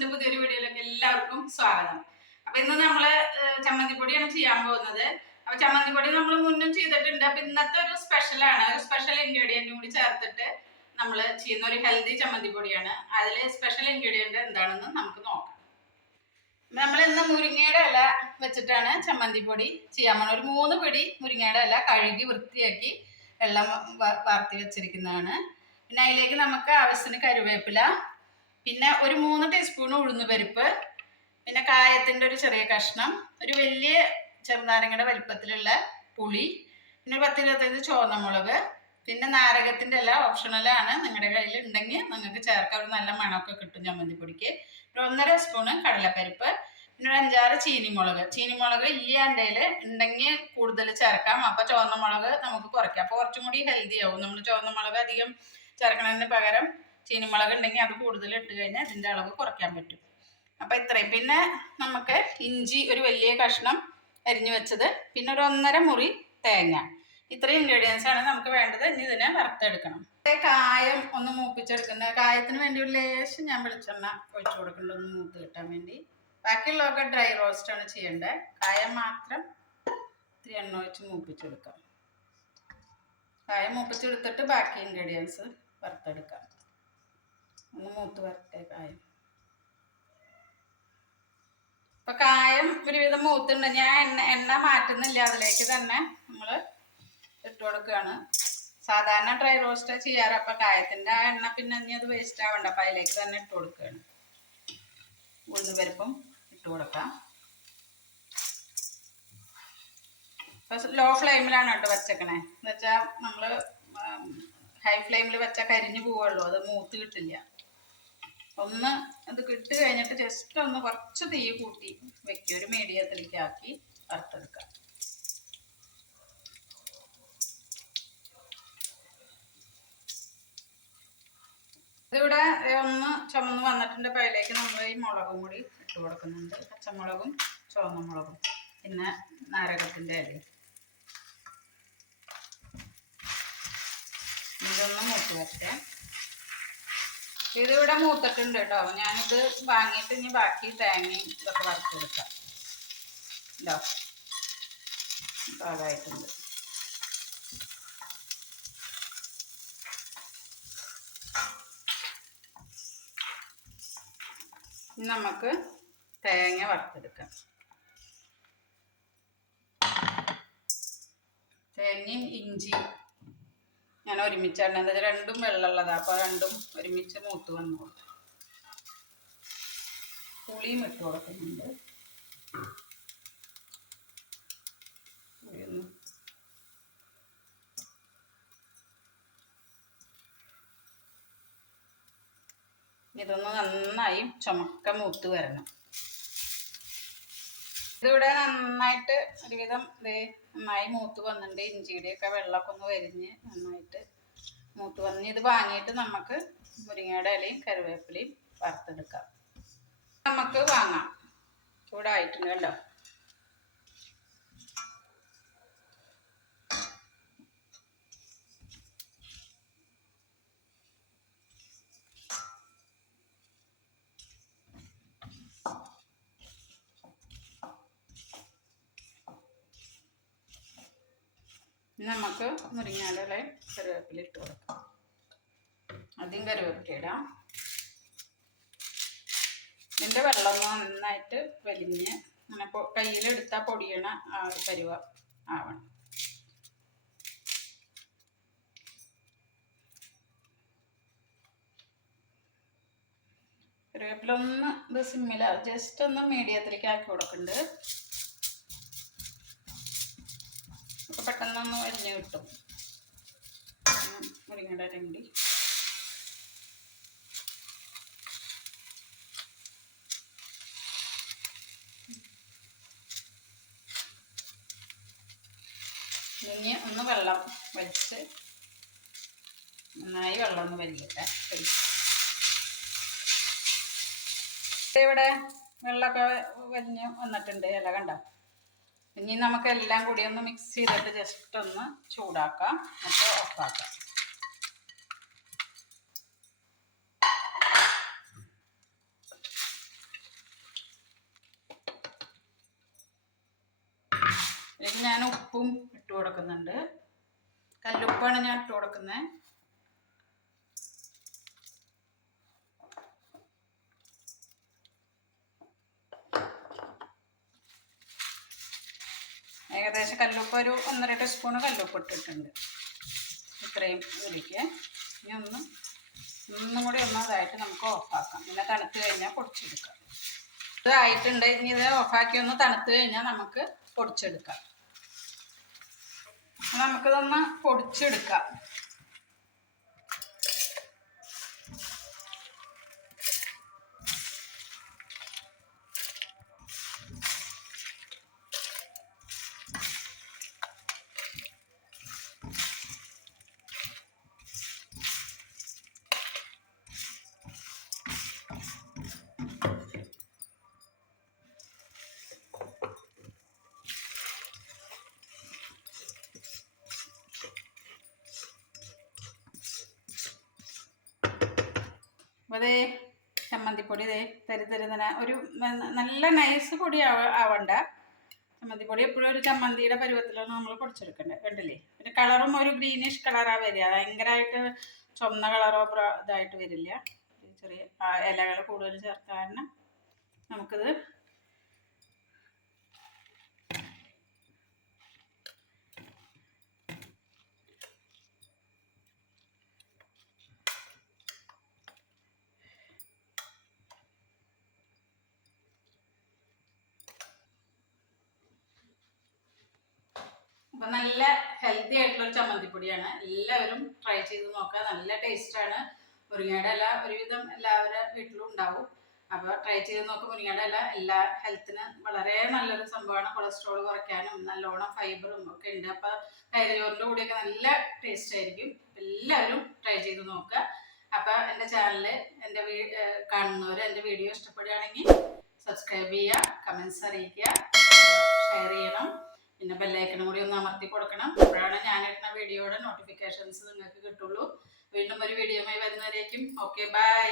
ബ്ലോഗ്സിന്റെ പുതിയൊരു വീഡിയോയിലേക്ക് എല്ലാവർക്കും സ്വാഗതം. അപ്പൊ ഇന്ന് നമ്മള് ചമ്മന്തിപ്പൊടിയാണ് ചെയ്യാൻ പോകുന്നത്. അപ്പൊ ചമ്മന്തിപ്പൊടി നമ്മൾ മുന്നും ചെയ്തിട്ടുണ്ട്. അപ്പൊ ഇന്നത്തെ ഒരു സ്പെഷ്യലാണ്, ഒരു സ്പെഷ്യൽ ഇൻഗ്രീഡിയന്റും കൂടി ചേർത്തിട്ട് നമ്മൾ ചെയ്യുന്ന ഒരു ഹെൽത്തി ചമ്മന്തിപ്പൊടിയാണ്. അതിൽ സ്പെഷ്യൽ ഇൻഗ്രീഡിയന്റ് എന്താണെന്ന് നമുക്ക് നോക്കാം. നമ്മൾ ഇന്ന് മുരിങ്ങയുടെ ഇല വെച്ചിട്ടാണ് ചമ്മന്തിപ്പൊടി ചെയ്യാൻ പോകുന്നത്. ഒരു 3 പിടി മുരിങ്ങയുടെ ഇല കഴുകി വൃത്തിയാക്കി വെള്ളം വാർത്തി വെച്ചിരിക്കുന്നതാണ്. പിന്നെ അതിലേക്ക് നമുക്ക് ആവശ്യത്തിന് കറിവേപ്പില, പിന്നെ ഒരു 3 ടീസ്പൂൺ ഉഴുന്നുപരിപ്പ്, പിന്നെ കായത്തിൻ്റെ ഒരു ചെറിയ കഷ്ണം, ഒരു വലിയ ചെറുനാരങ്ങയുടെ വലിപ്പത്തിലുള്ള പുളി, പിന്നെ ഒരു 10-25 ചുവന്ന മുളക്, പിന്നെ നാരകത്തിൻ്റെ ഇല ഓപ്ഷണലാണ്, നിങ്ങളുടെ കയ്യിൽ ഉണ്ടെങ്കിൽ നിങ്ങൾക്ക് ചേർക്കാം. ഒരു നല്ല മണമൊക്കെ കിട്ടും ചമ്മന്തിപ്പൊടിക്ക്. ഒരു 1.5 സ്പൂണ് കടലപ്പരിപ്പ്, പിന്നെ ഒരു 5-6 ചീനിമുളക് ഇല്ലാൻ്റെ ഉണ്ടെങ്കിൽ കൂടുതൽ ചേർക്കാം. അപ്പോൾ ചുവന്ന മുളക് നമുക്ക് കുറയ്ക്കാം, അപ്പോൾ കുറച്ചും കൂടി ഹെൽത്തി ആവും. നമ്മൾ ചുവന്ന മുളക് അധികം ചേർക്കുന്നതിന് പകരം ചീനിമുളക് ഉണ്ടെങ്കിൽ അത് കൂടുതൽ ഇട്ട് കഴിഞ്ഞാൽ അതിൻ്റെ അളവ് കുറയ്ക്കാൻ പറ്റും. അപ്പോൾ ഇത്രയും. പിന്നെ നമുക്ക് ഇഞ്ചി ഒരു വലിയ കഷ്ണം അരിഞ്ഞു വെച്ചത്, പിന്നെ ഒരു 1.5 മുറി തേങ്ങ. ഇത്രയും ഇൻഗ്രീഡിയൻസ് ആണ് നമുക്ക് വേണ്ടത്. ഇനി ഇതിനെ വറുത്തെടുക്കണം. കായം ഒന്ന് മൂപ്പിച്ചെടുക്കുന്നത്, കായത്തിന് വേണ്ടി ഒരു ലേശം ഞാൻ വെളിച്ചെണ്ണ ഒഴിച്ചു കൊടുക്കുന്നുണ്ട്, ഒന്ന് മൂത്ത് കിട്ടാൻ വേണ്ടി. ബാക്കിയുള്ളതൊക്കെ ഡ്രൈ റോസ്റ്റ് ആണ് ചെയ്യേണ്ടത്. കായം മാത്രം ഇത്തിരി എണ്ണ ഒഴിച്ച് മൂപ്പിച്ചെടുക്കാം. കായം മൂപ്പിച്ചെടുത്തിട്ട് ബാക്കി ഇൻഗ്രീഡിയൻസ് വറുത്തെടുക്കാം. ഒന്ന് മൂത്ത് വരട്ടെ കായം. ഇപ്പം കായം ഒരുവിധം മൂത്തുണ്ട്. ഞാൻ എണ്ണ മാറ്റുന്നില്ല, അതിലേക്ക് തന്നെ നമ്മൾ ഇട്ട് കൊടുക്കുകയാണ്. സാധാരണ ഡ്രൈ റോസ്റ്റ് ചെയ്യാറ്. അപ്പം കായത്തിൻ്റെ ആ എണ്ണ പിന്നെ ഇനി അത് വേസ്റ്റ് ആവണ്ട, അപ്പം അതിലേക്ക് തന്നെ ഇട്ട് കൊടുക്കുകയാണ്. ഉഴുന്നുപരിപ്പും ഇട്ട് കൊടുക്കാം. ഇപ്പം ലോ ഫ്ലെയിമിലാണ് കേട്ടോ വെച്ചേക്കണേ. എന്ന് വെച്ചാൽ നമ്മൾ ഹൈ ഫ്ലെയിമിൽ വെച്ചാൽ കരിഞ്ഞു പോവുള്ളൂ, അത് മൂത്ത് കിട്ടില്ല. ഒന്ന് അത് കിട്ട് കഴിഞ്ഞിട്ട് ജസ്റ്റ് ഒന്ന് കുറച്ച് തീ കൂട്ടി വെക്കുക, ഒരു മീഡിയത്തിലേക്ക് ആക്കി വറുത്തെടുക്കാം. ഇതിവിടെ ഒന്ന് ചുമന്ന് വന്നിട്ടുണ്ട്. അപ്പോൾ അതിലേക്ക് നമ്മൾ ഈ മുളകും കൂടി ഇട്ട് കൊടുക്കുന്നുണ്ട്. പച്ചമുളകും ചുവന്ന മുളകും, പിന്നെ നാരകത്തിൻ്റെ ഇലയും. ഇതൊന്ന് മൂത്ത് വരട്ടെ. ഇതിവിടെ മൂത്തിട്ടുണ്ട് കേട്ടോ. ഞാനിത് വാങ്ങിയിട്ട് ഇനി ബാക്കി തേങ്ങയും ഇതൊക്കെ വറുത്തെടുക്കാം. ഇതോ പാകമായിട്ടുണ്ട്. നമുക്ക് തേങ്ങ വറുത്തെടുക്കാം. തേങ്ങയും ഇഞ്ചിയും ഞാൻ ഒരുമിച്ചാണ്, എന്താ വെച്ചാൽ രണ്ടും വെള്ളമുള്ളതാണ്. അപ്പോൾ രണ്ടും ഒരുമിച്ച് മൂത്ത് വന്നോളൂ. പുളിയും ഇട്ട് കൊടുക്കുന്നുണ്ട്. ഇതൊന്ന് നന്നായി ചുമക്ക മൂത്ത് വരണം. ഇതിവിടെ നന്നായിട്ട് ഒരുവിധം നന്നായി മൂത്ത് വന്നിട്ടുണ്ട്. ഇഞ്ചിയുടെയൊക്കെ വെള്ളമൊക്കെ ഒന്ന് വരിഞ്ഞ് നന്നായിട്ട് മൂത്ത് വന്ന് ഇത് വാങ്ങിയിട്ട് നമുക്ക് മുരിങ്ങയുടെ ഇലയും കറിവേപ്പിലയും വറുത്തെടുക്കാം. നമുക്ക് വാങ്ങാം. ചൂടായിട്ടുണ്ട് കണ്ടോ. നമുക്ക് മുരിങ്ങയുടെ ഇലയും കറിവേപ്പില ഇട്ട് കൊടുക്കാം. ആദ്യം കറിവേപ്പില ഇടാം. ഇതിൻ്റെ വെള്ളം നന്നായിട്ട് വലിഞ്ഞ് അങ്ങനെ കയ്യിലെടുത്താൽ പൊടിയണ ആ ഒരു പരുവ ആവണം. കറിവേപ്പില ഒന്ന് ഇത് സിമ്മിൽ ജസ്റ്റ് ഒന്ന് മീഡിയത്തിലേക്ക് ആക്കി കൊടുക്കുന്നുണ്ട്. അപ്പോൾ പെട്ടെന്നൊന്ന് വലിഞ്ഞ് കിട്ടും. മുരിങ്ങയുടെ ഇലയും ഇനി ഒന്ന് വെള്ളം വലിച്ച് നന്നായി വെള്ളം ഒന്ന് വലിയട്ടെ. ഇവിടെ വെള്ളമൊക്കെ വലിഞ്ഞ് വന്നിട്ടുണ്ട്. ഇല കണ്ട. ഇനി നമുക്കെല്ലാം കൂടി ഒന്ന് മിക്സ് ചെയ്തിട്ട് ജസ്റ്റ് ഒന്ന് ചൂടാക്കാം, അപ്പോൾ ഓഫാക്കാം. ഞാൻ ഉപ്പും ഇട്ട് കൊടുക്കുന്നുണ്ട്. കല്ലുപ്പാണ് ഞാൻ ഇട്ട് കൊടുക്കുന്നത്. ഏകദേശം കല്ലുപ്പ് ഒരു 1.5 ടീസ്പൂൺ കല്ലുപ്പ് ഇട്ടിട്ടുണ്ട്. ഇത്രയും ഇതിലേക്ക് ഇനി ഒന്നും കൂടി ഇതായിട്ട് നമുക്ക് ഓഫാക്കാം. പിന്നെ തണുത്ത് കഴിഞ്ഞാൽ പൊടിച്ചെടുക്കാം. ഇതായിട്ടുണ്ട്. ഇനി ഇത് ഓഫാക്കി ഒന്ന് തണുത്ത് കഴിഞ്ഞാൽ നമുക്ക് പൊടിച്ചെടുക്കാം. നമുക്കിതൊന്ന് പൊടിച്ചെടുക്കാം. അപ്പോൾ അതേ ചമ്മന്തിപ്പൊടി ഇതേ തരിതരുന്ന ഒരു നല്ല നൈസ് പൊടി ആവണ്ട. ചമ്മന്തിപ്പൊടി എപ്പോഴും ഒരു ചമ്മന്തിയുടെ പരുവത്തിലാണ് നമ്മൾ പൊടിച്ചെടുക്കേണ്ടത്. കണ്ടില്ലേ? പിന്നെ കളറും ഒരു ഗ്രീനിഷ് കളറാണ് വരിക. ഭയങ്കരമായിട്ട് ചുവന്ന കളറോ ഇതായിട്ട് വരില്ല. ചെറിയ ഇലകൾ കൂടുതൽ ചേർത്ത കാരണം നമുക്കിത് അപ്പം നല്ല ഹെൽത്തി ആയിട്ടുള്ളൊരു ചമ്മന്തിപ്പൊടിയാണ്. എല്ലാവരും ട്രൈ ചെയ്ത് നോക്കുക. നല്ല ടേസ്റ്റാണ്. മുരിങ്ങയുടെ ഇല ഒരുവിധം എല്ലാവരുടെ വീട്ടിലും ഉണ്ടാവും. അപ്പോൾ ട്രൈ ചെയ്ത് നോക്കുക. മുരിങ്ങയുടെ ഇല എല്ലാ ഹെൽത്തിന് വളരെ നല്ലൊരു സംഭവമാണ്. കൊളസ്ട്രോൾ കുറയ്ക്കാനും നല്ലോണം ഫൈബറും ഒക്കെ ഉണ്ട്. അപ്പോൾ തൈര് കൂടിയൊക്കെ നല്ല ടേസ്റ്റ് ആയിരിക്കും. എല്ലാവരും ട്രൈ ചെയ്ത് നോക്കുക. അപ്പോൾ എൻ്റെ ചാനൽ കാണുന്നവർ എൻ്റെ വീഡിയോ ഇഷ്ടപ്പെടുകയാണെങ്കിൽ സബ്സ്ക്രൈബ് ചെയ്യുക, കമൻസ് അറിയിക്കുക, ഷെയർ ചെയ്യണം. പിന്നെ ബെല്ലൈക്കണും കൂടി ഒന്ന് അമർത്തി കൊടുക്കണം. അപ്പോഴാണ് ഞാൻ ഇടുന്ന വീഡിയോയുടെ നോട്ടിഫിക്കേഷൻസ് നിങ്ങൾക്ക് കിട്ടുള്ളൂ. വീണ്ടും ഒരു വീഡിയോയുമായി വരുന്നവരേക്കും ഓക്കെ, ബൈ.